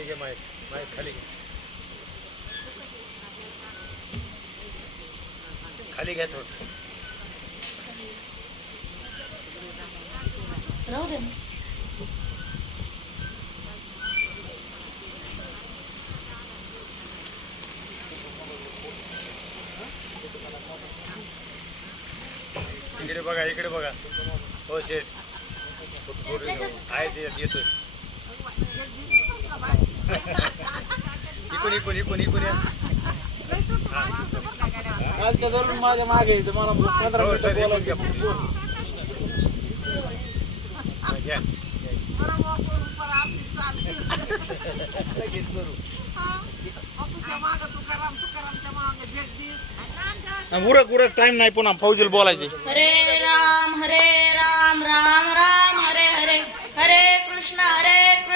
खाली घे mic mic खाली घे. खाली घ्या थोडं राहू दे इकडे बघा इकडे बघा. हो शेठ. आहे ते येतोय. इकून इकून इकून इकून या. कालच्या धरून माझ्या मागे येतं मला पंधरा हो, सर, मिनिटं इकून घ्या. बोलायचं घ्या लगेच सुरू. उरक उरक टाइम नाही पुन्हा फौजील बोलायचे. हरे राम हरे राम राम राम हरे हरे. हरे कृष्ण हरे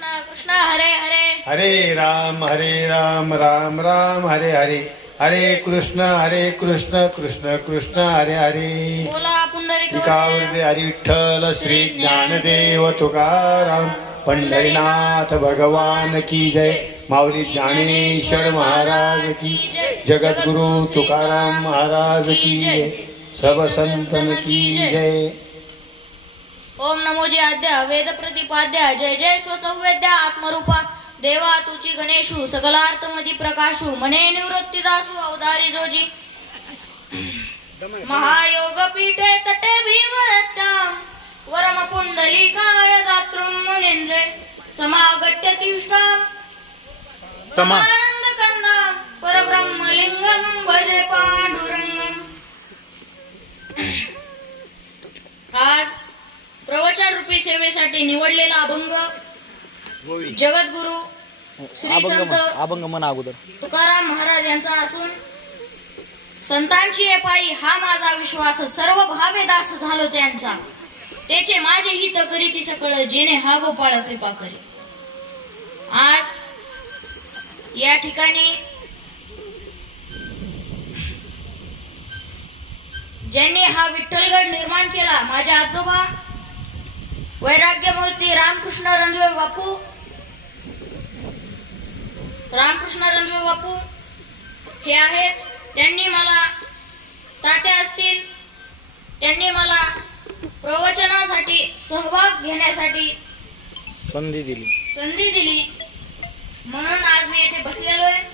कृष्ण कृष्ण हरे हरे. हरे राम हरे राम राम राम हरे हरे. हरे कृष्ण हरे कृष्ण कृष्ण कृष्ण हरे हरे. बोला हरी विठ्ठल श्री ज्ञानदेव तुकाराम. पंढरीनाथ भगवान की जय. माऊली ज्ञानेश्वर महाराज की जगद्गुरु तुकाराम महाराज की जय. सब संतन की जय. ओम नमो जय आद्य वेद प्रतिपाद्य जय जय स्वसंवेद्य आत्मरूपा देवा तुची गणेशू सकलार्थमधी प्रकाशू मने निवृत्ती दासू अवधारी जोजी। महायोग पीठे तटे भीमरत्याम वरम पुंडलिकाय दातृम मुनींद्रे समागत्य तिष्ठाम। तमा। आनंद कन्नाम परब्रह्मलिंगम भजे पांडुरंगम आज प्रवचन रूपी सेवेसाठी निवडलेला अभंग जगद्गुरु श्री अभंग संत अभंग म्हणा अगोदर. तुकाराम महाराज यांचा असून संतांची पायी हा माझा विश्वास सर्व भावे दास झालो त्यांचा. त्याचे माझे हित करीती सकळ जेणे हा गोपाळ कृपा करी. आज या ठिकाणी ज्यांनी हा विठ्ठलगड निर्माण केला माझे आजोबा वैराग्यमूर्ती रामकृष्ण रणदिवे बापू. रामकृष्ण रणदिवे बापू हे आहेत. त्यांनी मला तात्या असतील. त्यांनी मला प्रवचनासाठी सहभाग घेण्यासाठी संधी दिली. संधी दिली. म्हणून आज मी येथे बसलेलो आहे.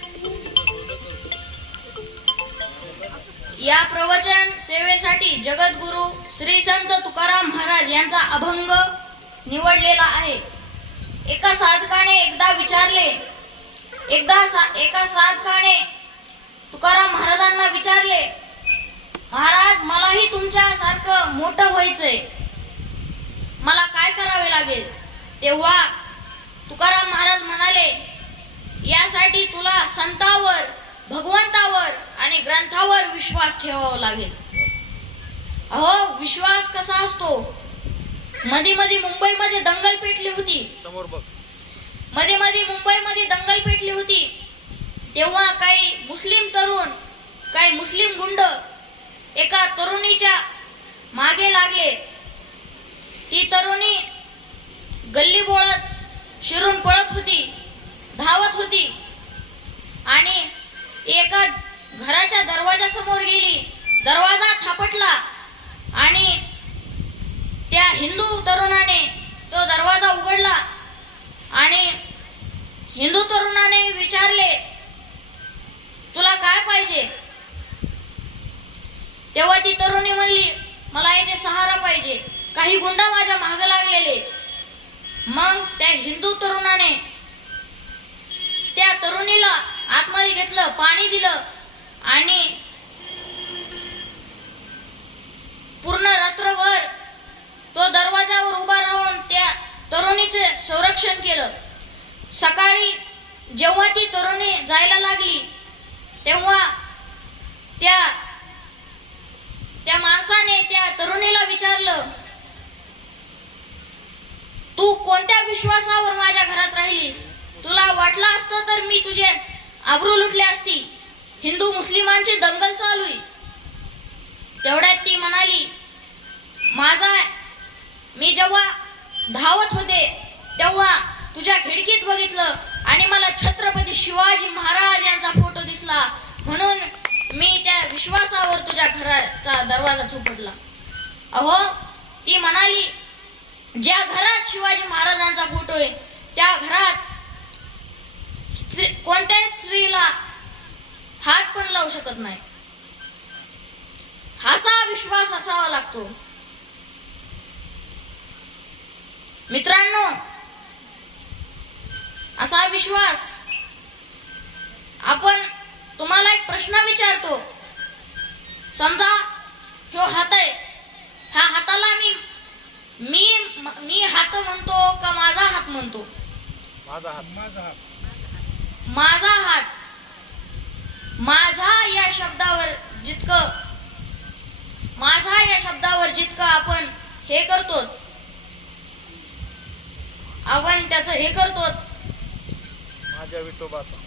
या प्रवचन सेवेसाठी जगद्गुरु श्री संत तुकाराम महाराज यांचा अभंग निवडलेला आहे. एका साधकाने एकदा विचारले. एकदा सा, एका साधकाने तुकाराम महाराजांना विचारले महाराज मलाही तुमच्या सारखं मोठं व्हायचंय. मला काय करावे लागेल? तेव्हा तुकाराम महाराज म्हणाले यासाठी तुला संतावर भगवंतावर आणि ग्रंथावर विश्वास ठेवावा लागेल. अहो विश्वास कसा असतो? मध्ये मध्ये मुंबईमध्ये दंगल पेटली होती. समोर बघ. मध्ये मध्ये मुंबईमध्ये दंगल पेटली होती. तेव्हा काही मुस्लिम तरुण काही मुस्लिम गुंड एका तरुणीच्या मागे लागले. ती तरुणी गल्ली बोळत शिरून पळत होती धावत होती आणि ती एका घराच्या दरवाजासमोर गेली दरवाजा थापटला आणि त्या हिंदू तरुणाने तो दरवाजा उघडला आणि हिंदू तरुणाने विचारले तुला काय पाहिजे? तेव्हा ती तरुणी म्हणली मला येथे सहारा पाहिजे. काही गुंडा माझ्या मागे लागलेले मग त्या हिंदू तरुणाने त्या तरुणीला आतमध्ये घेतलं पाणी दिलं आणि पूर्ण रात्रभर तो दरवाजावर उभा राहून त्या तरुणीचे संरक्षण केलं सकाळी जेव्हा ती तरुणी जायला लागली तेव्हा त्या त्या माणसाने त्या तरुणीला विचारलं तू कोणत्या विश्वासावर माझ्या घरात राहिलीस? तुला वाटलं असतं तर मी तुझे आबरू लुटले असती. हिंदू मुस्लिमांची दंगल चालू आहे. तेवढ्यात ती म्हणाली माझा मी जेव्हा धावत होते तेव्हा तुझ्या खिडकीत बघितलं आणि मला छत्रपती शिवाजी महाराज यांचा फोटो दिसला. म्हणून मी त्या विश्वासावर तुझ्या घराचा दरवाजा ठोपटला अहो ती म्हणाली ज्या घरात शिवाजी महाराजांचा फोटो आहे त्या घरात स्त्री कोणत्याही स्त्रीला हात पण लावू शकत नाही. असा विश्वास असावा लागतो. मित्रांनो असा विश्वास आपण तुम्हाला एक प्रश्न विचारतो. समजा ह्यो हात आहे ह्या हाताला मी मी मी हात म्हणतो का माझा हात. म्हणतो माझा हात. माझा हात. माझा या शब्दावर जितकं माझा या शब्दावर जितकं आपण हे करतो आपण त्याचं हे करतो. माझ्या विठोबाचा.